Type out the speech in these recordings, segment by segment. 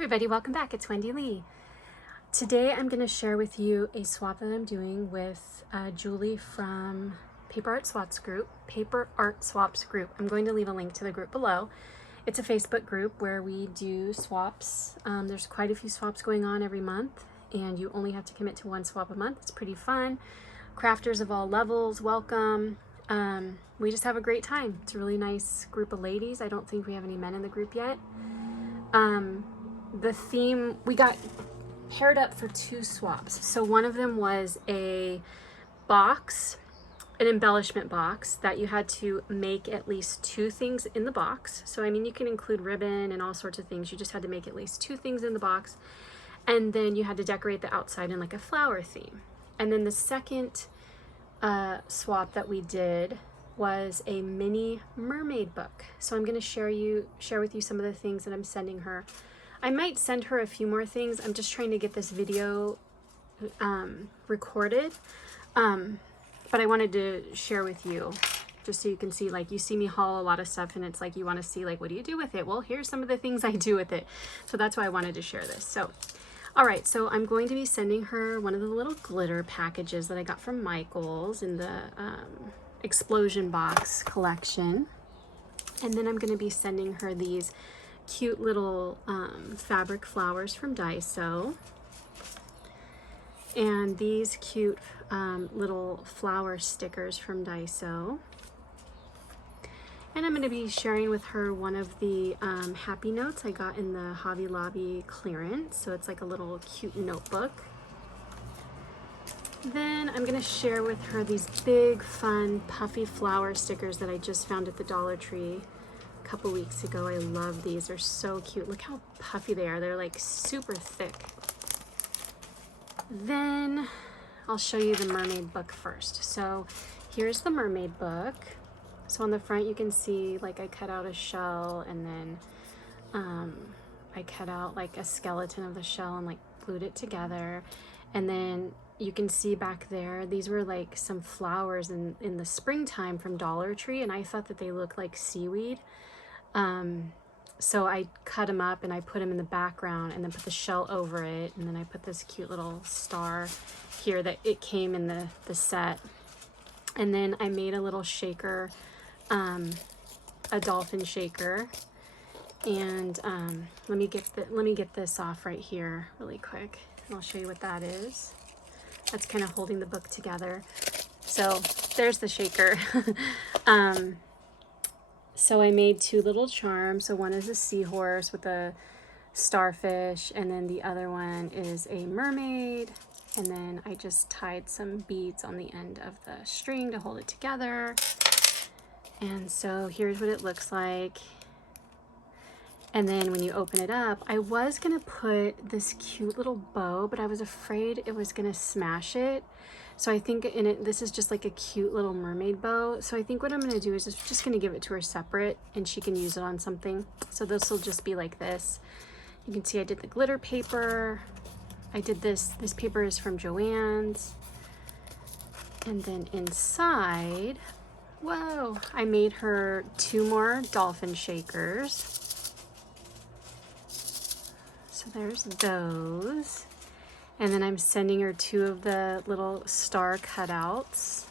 everybody, welcome back. It's Wendy Lee. Today I'm going to share with you a swap that I'm doing with Julie from Paper Art Swaps group. I'm going to leave a link to the group below. It's a Facebook group where we do swaps. There's quite a few swaps going on every month, and you only have to commit to one swap a month. It's pretty fun. Crafters of all levels, welcome. We just have a great time. It's a really nice group of ladies. I don't think we have any men in the group yet. The theme, we got paired up for two swaps. So one of them was a box, an embellishment box that you had to make at least two things in the box. So I mean, you can include ribbon and all sorts of things. You just had to make at least two things in the box. And then you had to decorate the outside in like a flower theme. And then the second swap that we did was a mini mermaid book. So I'm going to share with you some of the things that I'm sending her. I might send her a few more things. I'm just trying to get this video recorded. But I wanted to share with you just so you can see, like, you see me haul a lot of stuff and it's like you want to see, like, what do you do with it? Well, here's some of the things I do with it. So that's why I wanted to share this. So all right, so I'm going to be sending her one of the little glitter packages that I got from Michael's in the Explosion Box collection. And then I'm going to be sending her these cute little fabric flowers from Daiso. And these cute little flower stickers from Daiso. And I'm going to be sharing with her one of the happy notes I got in the Hobby Lobby clearance. So it's like a little cute notebook. Then I'm going to share with her these big, fun, puffy flower stickers that I just found at the Dollar Tree a couple weeks ago. I love these. They're so cute. Look how puffy they are. They're like super thick. Then I'll show you the mermaid book first. So here's the mermaid book. So on the front you can see, like, I cut out a shell, and then I cut out like a skeleton of the shell and like glued it together. And then you can see back there, these were like some flowers in the springtime from Dollar Tree, and I thought that they looked like seaweed. So I cut them up and I put them in the background and then put the shell over it. And then I put this cute little star here that it came in the set. And then I made a little shaker, a dolphin shaker. And let me get this off right here really quick, and I'll show you what that is. That's kind of holding the book together. So there's the shaker. So I made two little charms. So one is a seahorse with a starfish, and then the other one is a mermaid. And then I just tied some beads on the end of the string to hold it together. And so here's what it looks like. And then when you open it up, I was gonna put this cute little bow, but I was afraid it was gonna smash it. So I think in it, this is just like a cute little mermaid bow. So I think what I'm gonna do is just gonna give it to her separate, and she can use it on something. So this will just be like this. You can see I did the glitter paper. I did this paper is from Joann's. And then inside, whoa, I made her two more dolphin shakers. So there's those. And then I'm sending her two of the little star cutouts.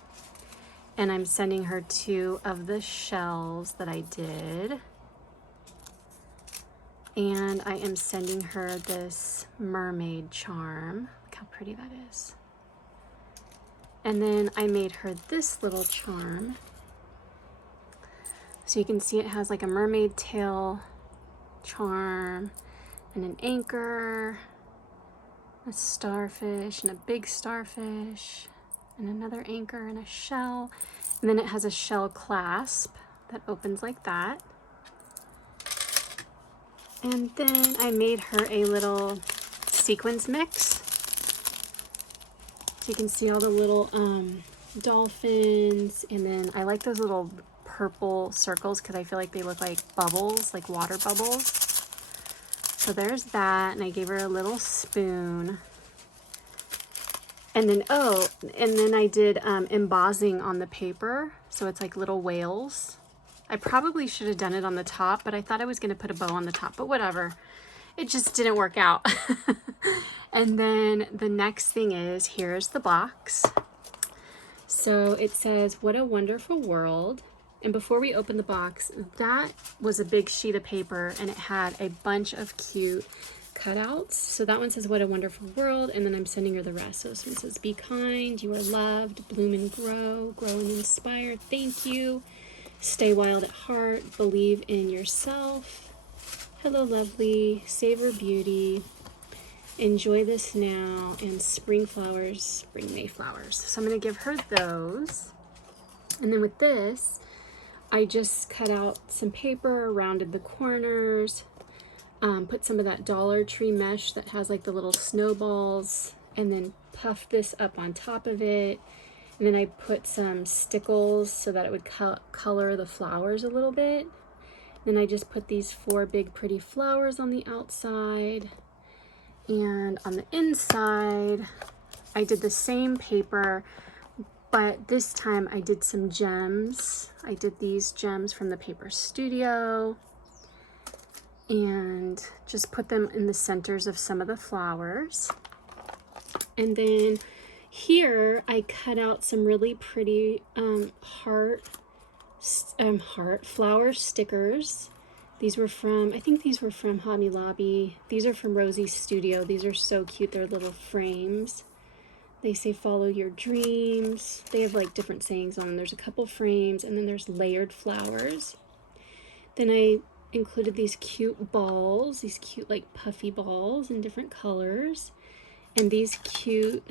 And I'm sending her two of the shells that I did. And I am sending her this mermaid charm. Look how pretty that is. And then I made her this little charm. So you can see it has like a mermaid tail charm, and an anchor, a starfish, and a big starfish, and another anchor and a shell. And then it has a shell clasp that opens like that. And then I made her a little sequins mix. So you can see all the little dolphins. And then I like those little purple circles because I feel like they look like bubbles, like water bubbles. So there's that. And I gave her a little spoon. And then, I did embossing on the paper. So it's like little whales. I probably should have done it on the top, but I thought I was going to put a bow on the top, but whatever. it just didn't work out. And then the next thing is, here's the box. So it says, "What a wonderful world." And before we open the box, that was a big sheet of paper and it had a bunch of cute cutouts. So that one says, "What a wonderful world." And then I'm sending her the rest. So this one says, "Be kind, you are loved, bloom and grow and inspire, thank you, stay wild at heart, believe in yourself, hello lovely, savor beauty, enjoy this now, and spring flowers bring May flowers." So I'm going to give her those. And then with this, I just cut out some paper, rounded the corners, put some of that Dollar Tree mesh that has like the little snowballs, and then puffed this up on top of it. And then I put some stickles so that it would color the flowers a little bit. Then I just put these 4 big pretty flowers on the outside. And on the inside, I did the same paper, but this time I did some gems. I did these gems from the Paper Studio and just put them in the centers of some of the flowers. And then here I cut out some really pretty heart flower stickers. These were from, I think these were from Hobby Lobby. These are from Rosie's Studio. These are so cute. They're little frames. They say, "Follow your dreams." They have like different sayings on them. There's a couple frames, and then there's layered flowers. Then I included these cute balls, these cute like puffy balls in different colors, and these cute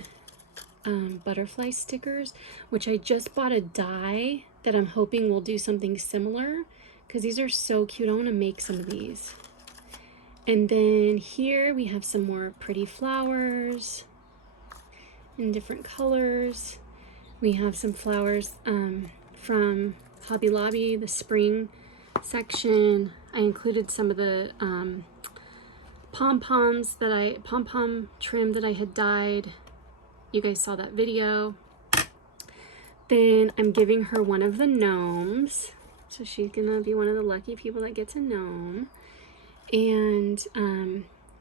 butterfly stickers, which I just bought a die that I'm hoping will do something similar, because these are so cute. I want to make some of these. And then here we have some more pretty flowers in different colors. We have some flowers from Hobby Lobby, the spring section. I included some of the pom-pom trim that I had dyed. You guys saw that video. Then I'm giving her one of the gnomes. So she's gonna be one of the lucky people that gets a gnome. And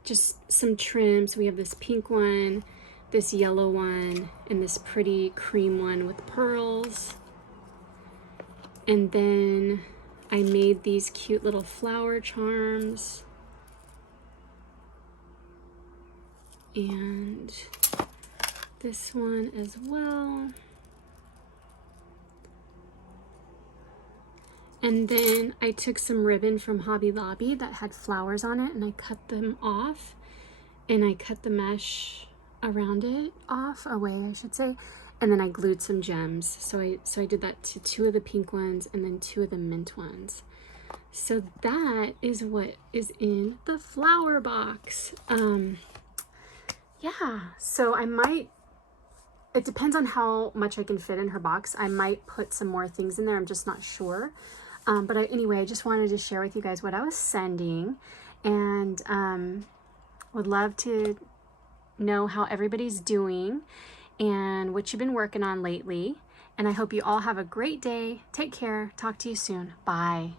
just some trims. We have this pink one, this yellow one, and this pretty cream one with pearls. And then I made these cute little flower charms. And this one as well. And then I took some ribbon from Hobby Lobby that had flowers on it, and I cut them off, and I cut the mesh around it away, I should say, and then I glued some gems. So I did that to 2 of the pink ones and then 2 of the mint ones. So that is what is in the flower box. Yeah, so I might, it depends on how much I can fit in her box. I might put some more things in there. I'm just not sure. But anyway, I just wanted to share with you guys what I was sending, and would love to know how everybody's doing and what you've been working on lately. And I hope you all have a great day. Take care. Talk to you soon. Bye.